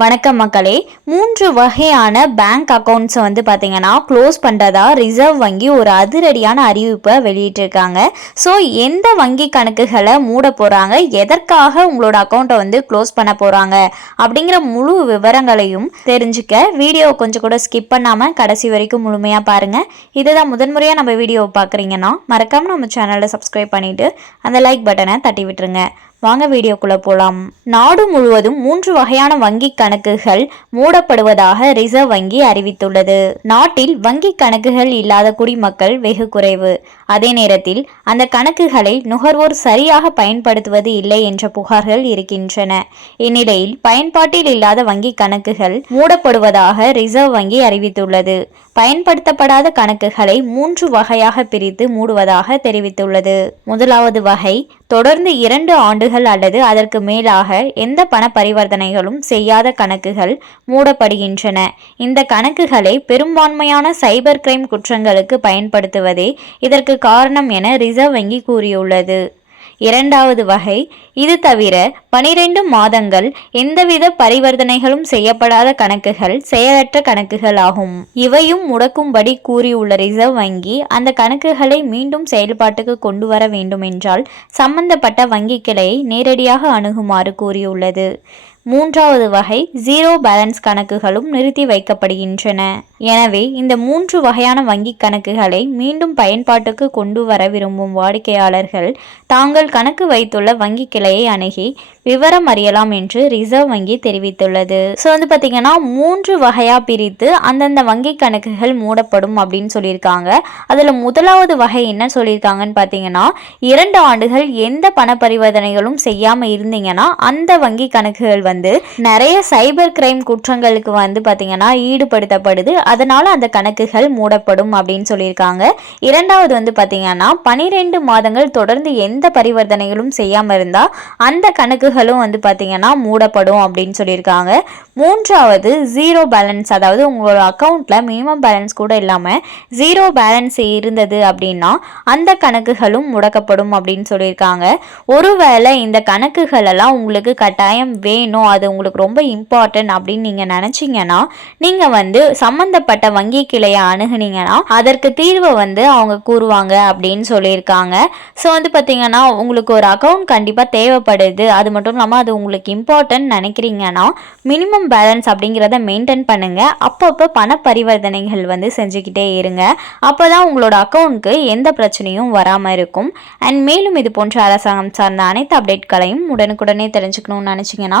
வணக்கம் மக்களே. மூன்று வகையான பேங்க் அக்கௌண்ட்ஸை வந்து பார்த்தீங்கன்னா க்ளோஸ் பண்ணுறதா ரிசர்வ் வங்கி ஒரு அதிரடியான அறிவிப்பை வெளியிட்டிருக்காங்க. ஸோ எந்த வங்கி கணக்குகளை மூட போகிறாங்க எதற்காக உங்களோட அக்கௌண்ட்டை வந்து க்ளோஸ் பண்ண போகிறாங்க அப்படிங்கிற முழு விவரங்களையும் தெரிஞ்சுக்க வீடியோ கொஞ்சம் கூட ஸ்கிப் பண்ணாமல் கடைசி வரைக்கும் முழுமையாக பாருங்கள் இதை தான் முதன்முறையாக நம்ம வீடியோவை பார்க்குறீங்கன்னா மறக்காமல் நம்ம சேனலை சப்ஸ்கிரைப் பண்ணிவிட்டு அந்த லைக் பட்டனை தட்டி விட்டுருங்க. வாங்க வீடியோக்குள்ள போலாம். நாடு முழுவதும் மூன்று வகையான வங்கி கணக்குகள் மூடப்படுவதாக ரிசர்வ் வங்கி அறிவித்துள்ளது. நாட்டில் வங்கி கணக்குகள் இல்லாத குடிமக்கள் வெகு குறைவு. அதே நேரத்தில் அந்த கணக்குகளை நுகர்வோர் சரியாக பயன்படுத்துவது இல்லை என்ற புகார்கள் இருக்கின்றன. இந்நிலையில் பயன்பாட்டில் இல்லாத வங்கி கணக்குகள் மூடப்படுவதாக ரிசர்வ் வங்கி அறிவித்துள்ளது. பயன்படுத்தப்படாத கணக்குகளை மூன்று வகையாக பிரித்து மூடுவதாக தெரிவித்துள்ளது. முதலாவது வகை தொடர்ந்து இரண்டு ஆண்டுகள் அல்லது அதற்கு மேலாக எந்த பண பரிவர்த்தனைகளும் செய்யாத கணக்குகள் மூடப்படுகின்றன. இந்த கணக்குகளை பெரும்பான்மையான சைபர் கிரைம் குற்றங்களுக்கு பயன்படுத்துவதே இதற்கு காரணம் என ரிசர்வ் வங்கி கூறியுள்ளது. இரண்டாவது வகை. இது தவிர பனிரெண்டு மாதங்கள் எந்தவித பரிவர்த்தனைகளும் செய்யப்படாத கணக்குகள் செயலற்ற கணக்குகள் ஆகும். இவையும் முடக்கும்படி கூறியுள்ள ரிசர்வ் வங்கி அந்த கணக்குகளை மீண்டும் செயல்பாட்டுக்கு கொண்டு வர வேண்டும் என்றால் சம்பந்தப்பட்ட வங்கி கிளையை நேரடியாக அணுகுமாறு கூறியுள்ளது. மூன்றாவது வகை ஜீரோ பேலன்ஸ் கணக்குகளும் நிறுத்தி வைக்கப்படுகின்றன. எனவே இந்த மூன்று வகையான வங்கி கணக்குகளை மீண்டும் பயன்பாட்டுக்கு கொண்டு வர விரும்பும் வாடிக்கையாளர்கள் தாங்கள் கணக்கு வைத்துள்ள வங்கி கிளையை அணுகி விவரம் அறியலாம் என்று ரிசர்வ் வங்கி தெரிவித்துள்ளது. ஸோ வந்து பார்த்தீங்கன்னா மூன்று வகையாக பிரித்து அந்தந்த வங்கி கணக்குகள் மூடப்படும் அப்படின்னு சொல்லியிருக்காங்க. அதில் முதலாவது வகை என்ன சொல்லியிருக்காங்கன்னு பார்த்தீங்கன்னா இரண்டு ஆண்டுகள் எந்த பண பரிவர்த்தனைகளும் செய்யாமல் இருந்தீங்கன்னா அந்த வங்கி கணக்குகள் வந்து நிறைய சைபர் கிரைம் குற்றங்களுக்கு வந்து பார்த்தீங்கன்னா ஈடுபடுத்தப்படுது. அதனால் அந்த கணக்குகள் மூடப்படும் அப்படின்னு சொல்லியிருக்காங்க. இரண்டாவது வந்து பார்த்தீங்கன்னா பனிரெண்டு மாதங்கள் தொடர்ந்து எந்த பரிவர்த்தனைகளும் செய்யாமல் இருந்தால் அந்த கணக்குகளும் வந்து பார்த்திங்கன்னா மூடப்படும் அப்படின்னு சொல்லியிருக்காங்க. மூன்றாவது ஜீரோ பேலன்ஸ் அதாவது உங்களோட அக்கௌண்ட்டில் மினிமம் பேலன்ஸ் கூட இல்லாமல் ஜீரோ பேலன்ஸ் இருந்தது அப்படின்னா அந்த கணக்குகளும் முடக்கப்படும் அப்படின்னு சொல்லியிருக்காங்க. ஒருவேளை இந்த கணக்குகளெல்லாம் உங்களுக்கு கட்டாயம் வேணும் அது உங்களுக்கு ரொம்ப இம்பார்ட்டன்ட் அப்படின்னு நீங்கள் நினச்சிங்கன்னா நீங்கள் வந்து சம்மந்தப்பட்ட வங்கி கிளையை அணுகுனீங்கன்னா அதற்கு தீர்வை வந்து அவங்க கூறுவாங்க அப்படின்னு சொல்லியிருக்காங்க. ஸோ வந்து பார்த்தீங்கன்னா உங்களுக்கு ஒரு அக்கௌண்ட் கண்டிப்பாக தேவைப்படுது. அது மட்டும் இல்லாமல் அது உங்களுக்கு இம்பார்ட்டன்ட் நினைக்கிறீங்கன்னா மினிமம் பேலன்ஸ் அப்படிங்கிறத மெயின்டைன் பண்ணுங்கள் அப்பப்போ பண பரிவர்த்தனைகள் வந்து செஞ்சுக்கிட்டே இருங்க. அப்போ தான் உங்களோட அக்கௌண்ட்க்கு எந்த பிரச்சனையும் வராமல் இருக்கும். அண்ட் மேலும் இது போன்ற அரசாங்கம் சார்ந்த அனைத்து அப்டேட்களையும் உடனுக்குடனே தெரிஞ்சுக்கணும்னு நினச்சிங்கன்னா